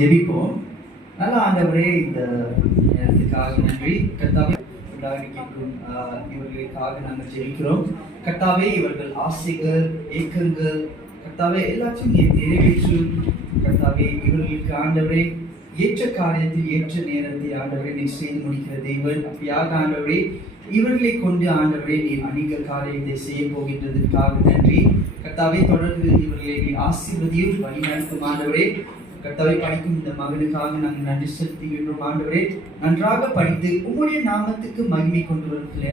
ஜெபிப்போம். நல்ல ஆண்டவரே, இந்த நேரத்துக்காக நன்றி. கர்த்தாவே, கேட்கும் இவர்களுக்காக நாங்கள் ஜெபிக்கிறோம். கர்த்தாவே, இவர்கள் ஆசைகள், ஏக்கங்கள், கர்த்தாவே எல்லாத்தையும் நீ நிறைவேற்று. கர்த்தாவே, இவர்களுக்கு ஆண்டவரே ஏற்ற காரியத்தில் ஏற்ற நேரத்தை ஆண்டவரே நீ செய்து முடிக்கிற தெய்வன். அப்படியாக ஆண்டவரே, இவர்களை கொண்டு ஆண்டவரே நீ அநேக காரியத்தை செய்ய போகின்றதற்காக நன்றி. கர்த்தாவே, தொடர்ந்து இவர்களை நீ ஆசீர்வதியும் வழிநடத்தும் ஆண்டவரே. கர்த்தாவே, படிக்கும் இந்த மகனுக்காக நாங்கள் நன்றி செலுத்துகின்றோம் ஆண்டவரே. நன்றாக படித்து உம்முடைய நாமத்துக்கு மகிமை கொண்டு வருகிறேன்.